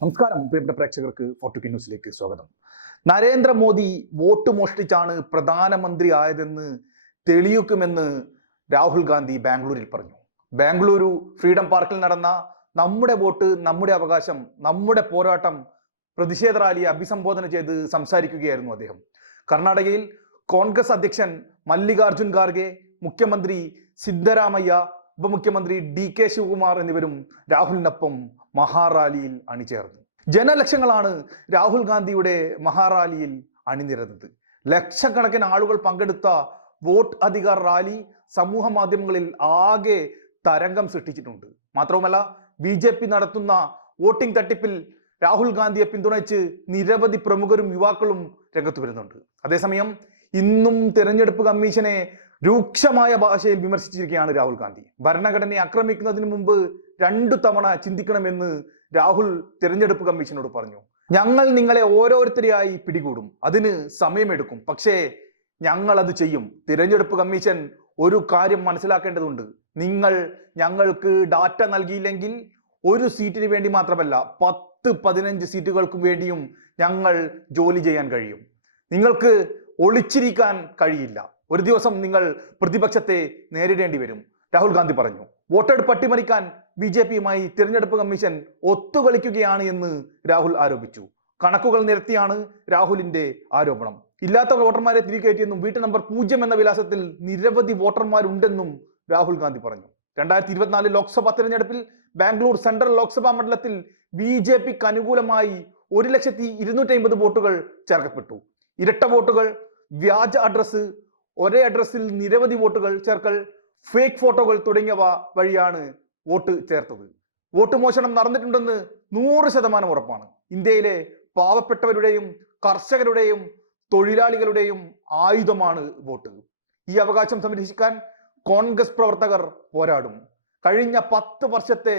നമസ്കാരം പ്രിയപ്പെട്ട പ്രേക്ഷകർക്ക് ഫോർട്ടുക്കി ന്യൂസിലേക്ക് സ്വാഗതം. നരേന്ദ്രമോദി വോട്ട് മോഷ്ടിച്ചാണ് പ്രധാനമന്ത്രി ആയതെന്ന് തെളിയിക്കുമെന്ന് രാഹുൽ ഗാന്ധി ബാംഗ്ലൂരിൽ പറഞ്ഞു. ബാംഗ്ലൂരു ഫ്രീഡം പാർക്കിൽ നടന്ന നമ്മുടെ വോട്ട് നമ്മുടെ അവകാശം നമ്മുടെ പോരാട്ടം പ്രതിഷേധ റാലിയെ അഭിസംബോധന ചെയ്ത് സംസാരിക്കുകയായിരുന്നു അദ്ദേഹം. കർണാടകയിൽ കോൺഗ്രസ് അധ്യക്ഷൻ മല്ലികാർജുൻ ഖാർഗെ മുഖ്യമന്ത്രി സിദ്ധരാമയ്യ ഉപമുഖ്യമന്ത്രി ഡി കെ ശിവകുമാർ എന്നിവരും രാഹുലിനൊപ്പം മഹാറാലിയിൽ അണിചേർന്നു. ജനലക്ഷങ്ങളാണ് രാഹുൽ ഗാന്ധിയുടെ മഹാറാലിയിൽ അണിനിരന്നത്. ലക്ഷക്കണക്കിന് ആളുകൾ പങ്കെടുത്ത വോട്ട് അധികാർ റാലി സമൂഹ മാധ്യമങ്ങളിൽ ആകെ തരംഗം സൃഷ്ടിച്ചിട്ടുണ്ട്. മാത്രവുമല്ല ബി ജെ പി നടത്തുന്ന വോട്ടിംഗ് തട്ടിപ്പിൽ രാഹുൽ ഗാന്ധിയെ പിന്തുണച്ച് നിരവധി പ്രമുഖരും യുവാക്കളും രംഗത്ത് വരുന്നുണ്ട്. അതേസമയം ഇന്നും തിരഞ്ഞെടുപ്പ് കമ്മീഷനെ രൂക്ഷമായ ഭാഷയിൽ വിമർശിച്ചിരിക്കുകയാണ് രാഹുൽ ഗാന്ധി. ഭരണഘടനയെ ആക്രമിക്കുന്നതിന് മുമ്പ് രണ്ടു തവണ ചിന്തിക്കണമെന്ന് രാഹുൽ തിരഞ്ഞെടുപ്പ് കമ്മീഷനോട് പറഞ്ഞു. ഞങ്ങൾ നിങ്ങളെ ഓരോരുത്തരെയായി പിടികൂടും. അതിന് സമയമെടുക്കും. പക്ഷേ ഞങ്ങൾ അത് ചെയ്യും. തിരഞ്ഞെടുപ്പ് കമ്മീഷൻ ഒരു കാര്യം മനസ്സിലാക്കേണ്ടതുണ്ട്. നിങ്ങൾ ഞങ്ങൾക്ക് ഡാറ്റ നൽകിയില്ലെങ്കിൽ ഒരു സീറ്റിന് വേണ്ടി മാത്രമല്ല പത്ത് പതിനഞ്ച് സീറ്റുകൾക്കും വേണ്ടിയും ഞങ്ങൾ ജോലി ചെയ്യാൻ കഴിയും. നിങ്ങൾക്ക് ഒളിച്ചിരിക്കാൻ കഴിയില്ല. ഒരു ദിവസം നിങ്ങൾ പ്രതിപക്ഷത്തെ നേരിടേണ്ടി വരും. രാഹുൽ ഗാന്ധി പറഞ്ഞു വോട്ടെടുപ്പ് അട്ടിമറിക്കാൻ ബി ജെ പിയുമായി തിരഞ്ഞെടുപ്പ് കമ്മീഷൻ ഒത്തുകളിക്കുകയാണ് എന്ന് രാഹുൽ ആരോപിച്ചു. കണക്കുകൾ നിരത്തിയാണ് രാഹുലിന്റെ ആരോപണം. ഇല്ലാത്ത വോട്ടർമാരെ തിരികെ കയറ്റിയെന്നും വീട്ടു നമ്പർ പൂജ്യം എന്ന വിലാസത്തിൽ നിരവധി വോട്ടർമാരുണ്ടെന്നും രാഹുൽ ഗാന്ധി പറഞ്ഞു. രണ്ടായിരത്തി ഇരുപത്തിനാല് ലോക്സഭാ തെരഞ്ഞെടുപ്പിൽ ബാംഗ്ലൂർ സെൻട്രൽ ലോക്സഭാ മണ്ഡലത്തിൽ ബി ജെ പിക്ക് അനുകൂലമായി ഒരു ലക്ഷത്തി ഇരുന്നൂറ്റി അമ്പത് വോട്ടുകൾ ചേർക്കപ്പെട്ടു. ഇരട്ട വോട്ടുകൾ വ്യാജ അഡ്രസ്സ് ഒരേ അഡ്രസ്സിൽ നിരവധി വോട്ടുകൾ ചേർക്കൽ ഫേക്ക് ഫോട്ടോകൾ തുടങ്ങിയവ വഴിയാണ് വോട്ട് ചേർത്തത്. വോട്ട് മോഷണം നടന്നിട്ടുണ്ടെന്ന് നൂറ് ശതമാനം ഉറപ്പാണ്. ഇന്ത്യയിലെ പാവപ്പെട്ടവരുടെയും കർഷകരുടെയും തൊഴിലാളികളുടെയും ആയുധമാണ് വോട്ട്. ഈ അവകാശം സംരക്ഷിക്കാൻ കോൺഗ്രസ് പ്രവർത്തകർ പോരാടും. കഴിഞ്ഞ പത്ത് വർഷത്തെ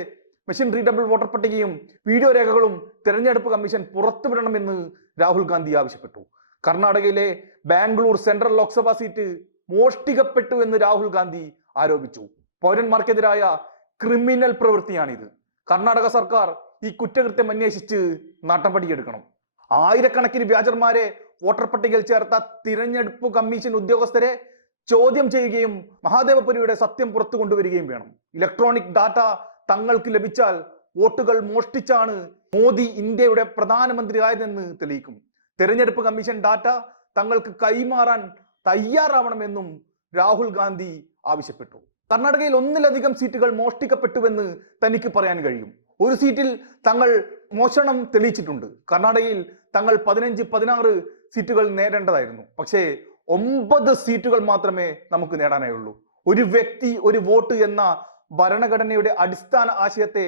മെഷീൻ റീഡബിൾ വോട്ടർ പട്ടികയും വീഡിയോ രേഖകളും തെരഞ്ഞെടുപ്പ് കമ്മീഷൻ പുറത്തുവിടണമെന്ന് രാഹുൽ ഗാന്ധി ആവശ്യപ്പെട്ടു. കർണാടകയിലെ ബാംഗ്ലൂർ സെൻട്രൽ ലോക്സഭാ സീറ്റ് മോഷ്ടിക്കപ്പെട്ടു എന്ന് രാഹുൽ ഗാന്ധി ആരോപിച്ചു. പൗരന്മാർക്കെതിരായ ക്രിമിനൽ പ്രവൃത്തിയാണിത്. കർണാടക സർക്കാർ ഈ കുറ്റകൃത്യം അന്വേഷിച്ച് നടപടിയെടുക്കണം. ആയിരക്കണക്കിന് വ്യാജന്മാരെ വോട്ടർ പട്ടികയിൽ ചേർത്ത തിരഞ്ഞെടുപ്പ് കമ്മീഷൻ ഉദ്യോഗസ്ഥരെ ചോദ്യം ചെയ്യുകയും മഹാദേവപുരിയുടെ സത്യം പുറത്തു കൊണ്ടുവരികയും വേണം. ഇലക്ട്രോണിക് ഡാറ്റ തങ്ങൾക്ക് ലഭിച്ചാൽ വോട്ടുകൾ മോഷ്ടിച്ചാണ് മോദി ഇന്ത്യയുടെ പ്രധാനമന്ത്രി ആയതെന്ന് തെളിയിക്കും. തെരഞ്ഞെടുപ്പ് കമ്മീഷൻ ഡാറ്റ തങ്ങൾക്ക് കൈമാറാൻ തയ്യാറാവണമെന്നും രാഹുൽ ഗാന്ധി ആവശ്യപ്പെട്ടു. കർണാടകയിൽ ഒന്നിലധികം സീറ്റുകൾ മോഷ്ടിക്കപ്പെട്ടുവെന്ന് തനിക്ക് പറയാൻ കഴിയും. ഒരു സീറ്റിൽ തങ്ങൾ മോഷണം തെളിയിച്ചിട്ടുണ്ട്. കർണാടകയിൽ തങ്ങൾ പതിനഞ്ച് പതിനാറ് സീറ്റുകൾ നേടേണ്ടതായിരുന്നു. പക്ഷേ ഒമ്പത് സീറ്റുകൾ മാത്രമേ നമുക്ക് നേടാനായുള്ളൂ. ഒരു വ്യക്തി ഒരു വോട്ട് എന്ന ഭരണഘടനയുടെ അടിസ്ഥാന ആശയത്തെ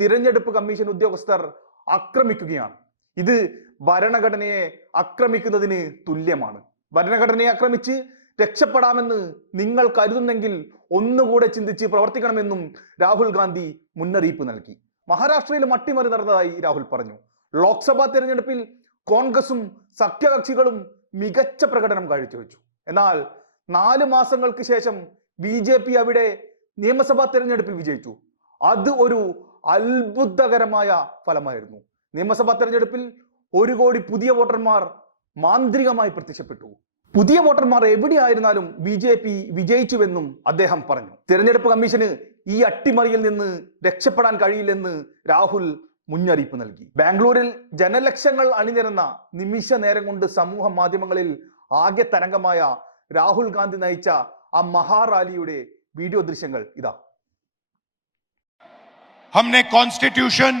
തിരഞ്ഞെടുപ്പ് കമ്മീഷൻ ഉദ്യോഗസ്ഥർ ആക്രമിക്കുകയാണ്. ഇത് ഭരണഘടനയെ ആക്രമിക്കുന്നതിന് തുല്യമാണ്. ഭരണഘടനയെ ആക്രമിച്ച് രക്ഷപ്പെടാമെന്ന് നിങ്ങൾ കരുതുന്നെങ്കിൽ ഒന്നുകൂടെ ചിന്തിച്ച് പ്രവർത്തിക്കണമെന്നും രാഹുൽ ഗാന്ധി മുന്നറിയിപ്പ് നൽകി. മഹാരാഷ്ട്രയിൽ മട്ടിമറി നടന്നതായി രാഹുൽ പറഞ്ഞു. ലോക്സഭാ തെരഞ്ഞെടുപ്പിൽ കോൺഗ്രസും സഖ്യകക്ഷികളും മികച്ച പ്രകടനം കാഴ്ചവെച്ചു. എന്നാൽ നാല് മാസങ്ങൾക്ക് ശേഷം ബി ജെ പി അവിടെ നിയമസഭാ തെരഞ്ഞെടുപ്പിൽ വിജയിച്ചു. അത് ഒരു അത്ഭുതകരമായ ഫലമായിരുന്നു. നിയമസഭാ തെരഞ്ഞെടുപ്പിൽ ഒരു കോടി പുതിയ വോട്ടർമാർ മാന്ത്രികമായി പ്രത്യക്ഷപ്പെട്ടു പുതിയ വോട്ടർമാർ എവിടെയായിരുന്നാലും ബി ജെ പി വിജയിച്ചുവെന്നും അദ്ദേഹം പറഞ്ഞു തിരഞ്ഞെടുപ്പ് കമ്മീഷന് ഈ അട്ടിമറിയിൽ നിന്ന് രക്ഷപ്പെടാൻ കഴിയില്ലെന്ന് രാഹുൽ മുന്നറിയിപ്പ് നൽകി ബാംഗ്ലൂരിൽ ജനലക്ഷങ്ങൾ അണിനിരന്ന നിമിഷ നേരം കൊണ്ട് സമൂഹ മാധ്യമങ്ങളിൽ ആകെ തരംഗമായ രാഹുൽ ഗാന്ധി നയിച്ച ആ മഹാറാലിയുടെ വീഡിയോ ദൃശ്യങ്ങൾ ഇതാ हमने कॉन्स्टिट्यूशन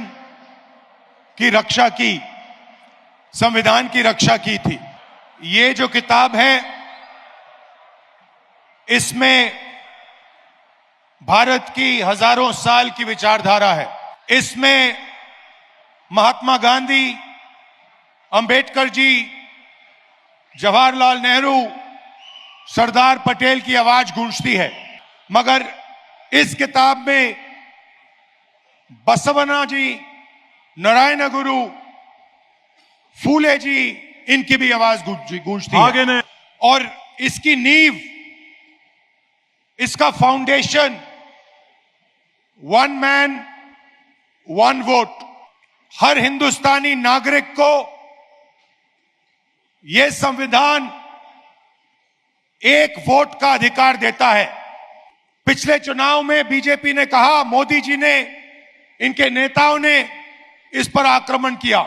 की रक्षा की, संविधान की रक्षा की थी। ये जो किताब है, इसमें भारत की हज़ारों साल की विचारधारा है। इसमें महात्मा गांधी, अंबेडकर जी, जवाहरलाल नेहरू, सरदार पटेल की आवाज़ गूंजती है। मगर इस किताब में बसवना जी नारायण गुरु फूले जी इनकी भी आवाज़ गूंज- गूंजती आगे है ने और इसकी नींव इसका foundation one man one vote हर हिंदुस्तानी नागरिक को यह संविधान एक वोट का अधिकार देता है। पिछले चुनाव में बीजेपी ने कहा मोदी जी ने इनके नेताओं ने इस पर आक्रमण किया।